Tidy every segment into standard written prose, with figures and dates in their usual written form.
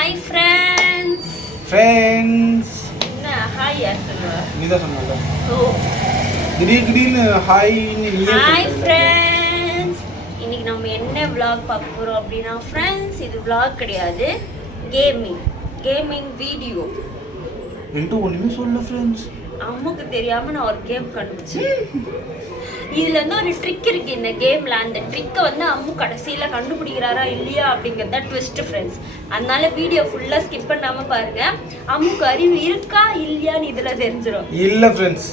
Hi friends. என்ன hi யார் சொல்லுவா? நீ தான் சொன்னல. ஓ திடீர்னு ஹாய்னு நீயே ஹாய் ஃப்ரெண்ட்ஸ். இன்னைக்கு நம்ம என்ன vlog பார்க்க போறோம் அப்படின்னா ஃப்ரெண்ட்ஸ், இது vlog கிடையாது, கேமிங் வீடியோ. என்கிட்ட ஒண்ணுமே சொல்ல ஃப்ரெண்ட்ஸ். அம்முக்கு தெரியாம நான் ஒரு கேம் கண்டுபிடிச்சேன். இதுல இருந்து ஒரு ட்ரிக் இருக்கு இந்த கேம்ல. அந்த ட்ரிக்கை வந்து அம்மு கடைசியில கண்டுபிடிக்கிறாரா இல்லையா அப்படிங்கறத ட்விஸ்ட் ஃப்ரெண்ட்ஸ். அதனால வீடியோ ஃபுல்லா ஸ்கிப் பண்ணாம பாருங்க. அம்முக்கு அறிவு இருக்கா இல்லையான்னு இதுல தெரிஞ்சிடும். இல்ல ஃப்ரெண்ட்ஸ்,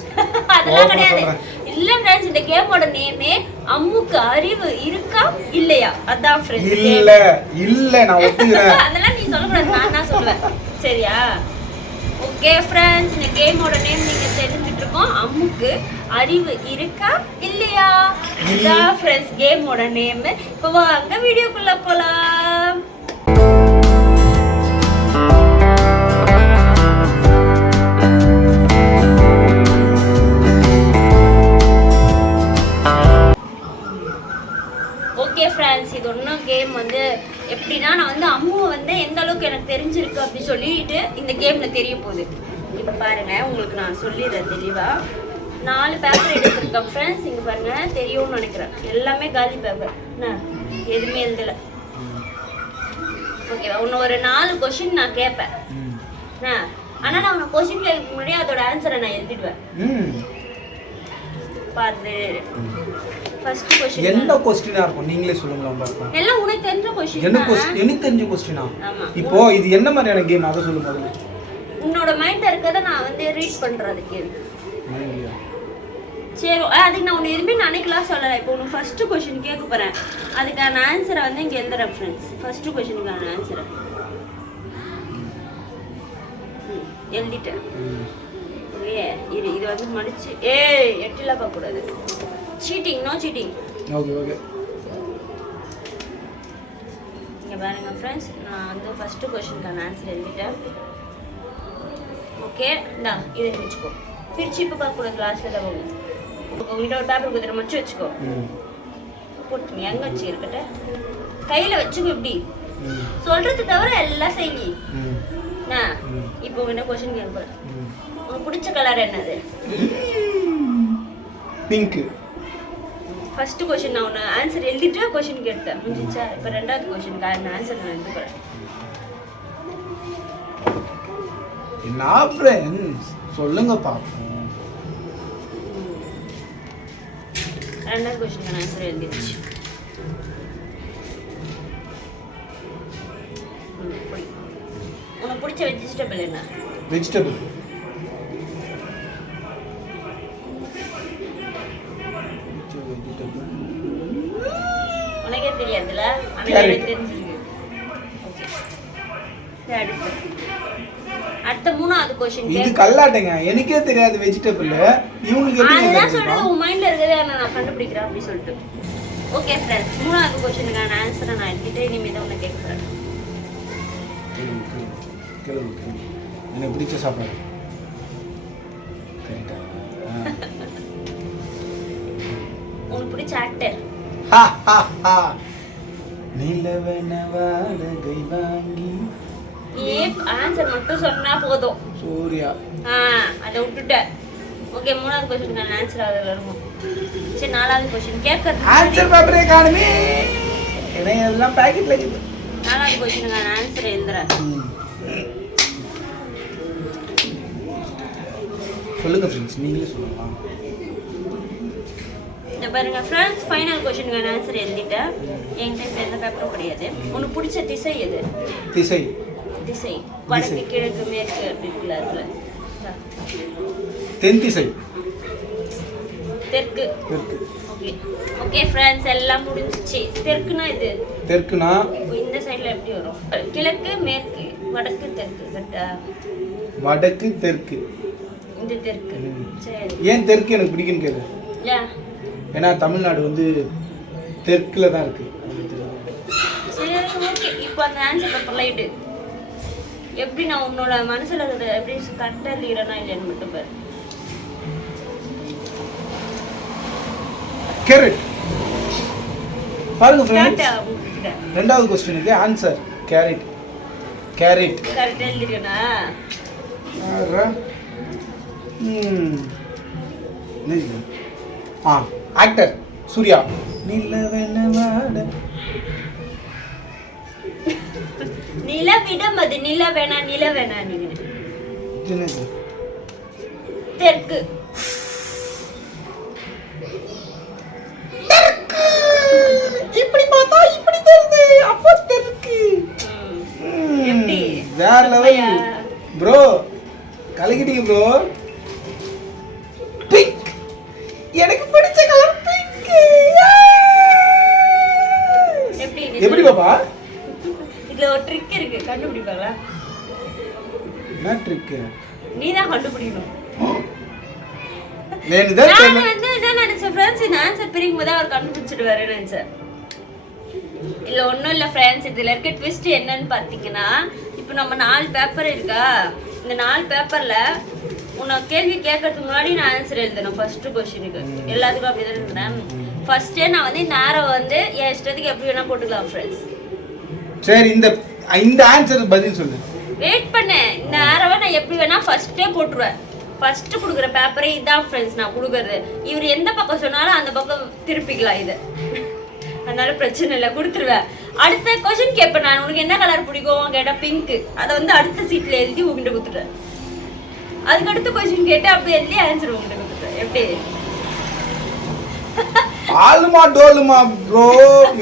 அதெல்லாம் கிடையாது. இல்ல ஃப்ரெண்ட்ஸ், இந்த கேமோட நேமே அம்முக்கு அறிவு இருக்கா இல்லையா அதான் ஃப்ரெண்ட்ஸ். இல்ல நான் ஒத்துக்கிறேன். அதெல்லாம் நீ சொல்லக்கூடாது, நான் தான் சொல்லுவேன். சரியா? ஓகே ஃப்ரெண்ட்ஸ், இந்த கேமோட நேம் நீங்க தெரிஞ்சுட்டு இருக்கோம். அம்முக்கு அறிவு இருக்கா இல்லையா இதான் ஃப்ரெண்ட்ஸ் கேமோட நேம். இப்போ வாங்க வீடியோக்குள்ள போலாம். ஓகே ஃப்ரெண்ட்ஸ், இது ஒன்றும் கேம் வந்து எப்படின்னா, நான் வந்து அம்முவை வந்து எந்த அளவுக்கு எனக்கு தெரிஞ்சிருக்கு அப்படின்னு சொல்லிட்டு இந்த கேமில் தெரிய போகுது. இப்போ பாருங்க, உங்களுக்கு நான் சொல்லிடுறேன் தெளிவா. 4 பேப்பர் எடுத்துருக்கேன் ஃப்ரெண்ட்ஸ். இங்கே பாருங்க, தெரியும்னு நினைக்கிறேன். எல்லாமே காலி பேப்பர், என்ன எதுவுமே எழுதலை. ஓகேவா? இன்னும் ஒரு 4 கொஷின் நான் கேட்பேன். ஆனால் நான் உனக்கு கொஷின் கேட்க முன்னாடியே அதோட ஆன்சரை நான் எழுதிடுவேன். பாரு, ஃபர்ஸ்ட் क्वेश्चन என்ன क्वेश्चनா இருக்கும் நீங்களே சொல்லுங்க பாப்போம். எல்லாம் உனக்கு தெரிஞ்ச क्वेश्चन. என்ன क्वेश्चन? எனக்கு தெரிஞ்ச क्वेश्चनா? இப்போ இது என்ன மாதிரியான கேம் அத சொல்லுங்க முதல்ல. உன்னோட மைண்ட்ல இருக்கத நான் வந்து ரீட் பண்றது கேம். மைண்ட்ல. சரி, அதுக்கு நான் உன்னை எதுவுமே நினைக்கலாம் சொல்லல. இப்போ உனக்கு ஃபர்ஸ்ட் क्वेश्चन கேட்க போறேன். அதுக்கான ஆன்சரை வந்து இங்க எழுதுறேன் ஃப்ரெண்ட்ஸ். ஃபர்ஸ்ட் क्वेश्चनக்கான ஆன்சரை எழுதிட்டேன். இது வந்து மடிச்சு எட்டில பார்க்க கூடாது. Cheating, no cheating. ஓகே. இங்க பாருங்க ஃப்ரெண்ட்ஸ், நான் வந்து ஃபர்ஸ்ட் क्वेश्चनக்கான ஆன்சர் எழுதிட்டேன். ஓகே, இந்தா இதை வச்சுக்கோ. பிரிச்சு இப்போ பார்க்க கூடாது, லாஸ்ட்ல தான் போகும். உங்ககிட்ட ஒரு பேப்பர் குதிரை மடிச்சு வச்சுக்கோ. போட்டு எங்க வச்சு இருக்கட்ட கையில வச்சுக்கோ. இப்படி சொல்றது தவிர எல்லாம் செய்யி. இப்போ என்ன क्वेश्चन கேட்பேன். உனக்கு பிடிச்ச கலர் என்னது? பிங்க். ஃபர்ஸ்ட் क्वेश्चन நான் உன்னை ஆன்சர் எழுதிட்டு क्वेश्चन கேட்டேன். முடிஞ்சா இப்போ ரெண்டாவது क्वेश्चनக்கு ஆன்சர் நான் எழுதி போறேன். என்ன ஃப்ரெண்ட்ஸ் சொல்லுங்க பாப்போம். ரெண்டாவது क्वेश्चनக்கு ஆன்சர் எழுதிடுச்சு. உனக்கு பிடிச்ச வெஜிடபிள் என்ன? வெஜிடபிள். உனக்கே தெரியாதுல, ஆனா எனக்கு தெரிஞ்சிருக்கு. அடுத்த மூணாவது क्वेश्चन இது கல்லாட்டங்க. எனக்கே தெரியாது வெஜிடபிள். இவங்களுக்கு எப்படி தெரியும்? நான் சொல்றது உன் மைண்ட்ல இருக்கதே நான் கண்டுபிடிக்கிறேன் அப்படி சொல்லிட்டு. ஓகே ஃப்ரெண்ட்ஸ், மூணாவது क्वेश्चनக்கான ஆன்சரை நான் எழுதிட்டு இனிமே தான் உன்னை கேட்கிறேன். கேளுங்க. எனக்கு பிடிச்ச சாப்பாடு. உனக்கு பிடிச்ச ஆக்டர்? நிலவன வாடகை வாங்கி. ஆன்சர் மட்டும் சொன்னா போதும். சூர்யா. அதை விட்டுட்டேன். ஓகே, மூணாவது क्वेश्चनக்கான ஆன்சர் அதுல இருக்கும். சரி, நாலாவது क्वेश्चन கேட்கறது. ஆன்சர் பேப்பரே காணுமே. என்ன எல்லாம் பாக்கெட்ல இருக்கு. நாலாவது क्वेश्चनக்கான ஆன்சர் எழுதுறேன். சொல்லுங்க ஃப்ரெண்ட்ஸ், நீங்களே சொல்லலாம். இந்த பாருங்க ஃப்ரெண்ட்ஸ், ஃபைனல் क्वेश्चनக்கான ஆன்சர் எழுதிட்டேன். என்கிட்ட எந்த பேப்பரும் கிடையாது. உனக்கு பிடிச்ச திசை எது? திசை. வடக்கு, கிழக்கு, மேற்கு அப்படி இருக்குல்ல, அதுல தென் திசை. தெற்கு. ஓகே ஃப்ரெண்ட்ஸ், எல்லாம் முடிஞ்சிச்சு. தெற்குனா இது. தெற்குனா இந்த சைடுல எப்படி வரும்? கிழக்கு, மேற்கு, வடக்கு, தெற்கு. கரெக்ட்டா? வடக்கு, தெற்கு. இந்த தெற்கு. சரி, ஏன் தெற்கு எனக்கு பிடிக்குன்னு கேளு. ஏன்னா தமிழ்நாடு வந்து தெற்குல தான் இருக்கு. சரி, ஓகே. இப்போ அந்த ஆன்சர் பேப்பர்ல இடு. எப்படி நான் உன்னோட மனசுல எப்படி கரெக்டா எழுதுறேனா இல்லையான்னு மட்டும் பாரு. கேரட். பாருங்க ஃப்ரெண்ட்ஸ், ரெண்டாவது क्वेश्चनக்கு ஆன்சர் கேரட். கேரட். கரெக்டா எழுதிருக்கேனா? ஆக்டர் சூர்யா. நிலவெனவாட நிலவிடம் அது நிலவேணா நீங்க தெற்கு. இப்படி பார்த்தா இப்படி தெரியுது. அப்போ தெற்கு. எப்படி வேற லெவல் ப்ரோ. கலக்கிட்டீங்க ப்ரோ. பிங்க். எனக்கு பிடிச்ச கலர் பிங்க். எப்படி பாப்பா? இதுல ஒரு ட்ரிக் இருக்கு, கண்டுபிடிப்பாங்களா? என்ன ட்ரிக்? நீ தான் கண்டுபிடிக்கணும். நான் வந்து என்ன நினைச்சேன் ஃப்ரெண்ட்ஸ், இந்த ஆன்சர் பிரிக்கும் போது அவர் கண்டுபிடிச்சிடுவாருன்னு நினைச்சேன். இல்ல ஒன்றும் இல்லை ஃப்ரெண்ட்ஸ், இதில் இருக்க ட்விஸ்ட் என்னன்னு பார்த்தீங்கன்னா, இப்போ நம்ம 4 பேப்பர் இருக்கா, இந்த 4 பேப்பரில் உன்னை கேள்வி கேட்கறதுக்கு முன்னாடி நான் ஆன்சர் எழுதணும். ஃபர்ஸ்ட் கொஸ்டினுக்கு எல்லாத்துக்கும் அப்படி தான் இருந்தேன். ஃபர்ஸ்டே நான் வந்து இந்த ஆரோ வந்து என் இஷ்டத்துக்கு எப்படி வேணா போட்டுக்கலாம் ஃப்ரெண்ட்ஸ். சரி, இந்த ஆன்சருக்கு பதில் சொல்லு. வெயிட் பண்ணு. இந்த ஆரோவை நான் எப்படி வேணா ஃபர்ஸ்டே போட்டுருவேன். ஃபர்ஸ்ட் கொடுக்குற பேப்பரே இதான் ஃப்ரெண்ட்ஸ் நான் கொடுக்குறது. இவர் எந்த பக்கம் சொன்னாலும் அந்த பக்கம் திருப்பிக்கலாம் இதை. அதனால பிரச்சனை இல்லை, கொடுத்துருவேன். அடுத்த கொஸ்டின் கேட்பேன் நான், உனக்கு என்ன கலர் பிடிக்கும் கேட்டால் பிங்க். அதை வந்து அடுத்த சீட்டில் எழுதி உங்ககிட்ட கொடுத்துட்டேன். அதுக்கு அடுத்த கொஸ்டின் கேட்டு அப்படி எழுதி ஆன்சர் உங்ககிட்ட கொடுத்துட்டேன். எப்படி? ஆளுமா டோலுமா ப்ரோ,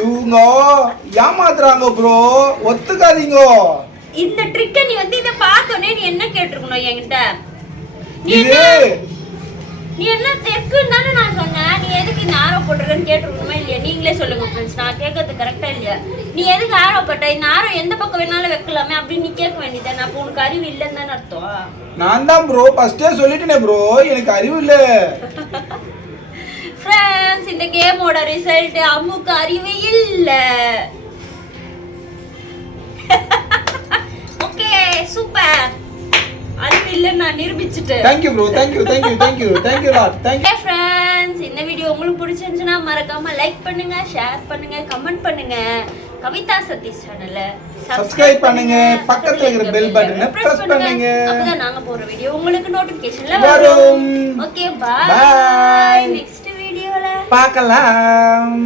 இவங்க ஏமாத்துறாங்க ப்ரோ, ஒத்துக்காதீங்க. இந்த ட்ரிக்கை நீ வந்து இதை பார்த்தோன்னே நீ என்ன கேட்டிருக்கணும் என்கிட்ட? நீ என்ன தெற்குன்னு தானே நான் சொன்னேன். நீ எதுக்கு இந்த ஆரோ போட்டுருக்கன்னு கேட்டிருக்கணுமா இல்லையா? நீங்களே சொல்லுங்க ஃப்ரெண்ட்ஸ், நான் கேட்கறது கரெக்டா இல்லையா? நீ எதுக்கு ஆரோ போட்ட? இந்த ஆரோ எந்த பக்கம் வேணாலும் வைக்கலாமே அப்படின்னு நீ கேட்க வேண்டியதானே. அப்போ உனக்கு அறிவு இல்லைன்னு தானே அர்த்தம். நான் தான் ப்ரோ ஃபர்ஸ்டே சொல்லிட்டேனே ப்ரோ, எனக்கு அறிவு இல்லை. ஃப்ரெண்ட்ஸ், இந்த கேமோட ரிசல்ட் அம்முக்கு அறிவே இல்லை. Okay, super. அறிவு இல்லைன்னு நான் நிரூபிச்சுட்டேன். Thank you bro, thank you lot. Thank you friends. இந்த வீடியோ உங்களுக்கு பிடிச்சிருந்துச்சுன்னா மறக்காம லைக் பண்ணுங்க, ஷேர் பண்ணுங்க, கமெண்ட் பண்ணுங்க. கவிதா சதீஷ் சேனலை சப்ஸ்கிரைப் பண்ணுங்க, பக்கத்துல இருக்கிற பெல் பட்டனை பிரஸ் பண்ணுங்க. அப்பதான் நாங்க போற வீடியோ உங்களுக்கு நோட்டிபிகேஷன்ல வரும். Okay, by. நெக்ஸ்ட் வீடியோல பார்க்கலாம்.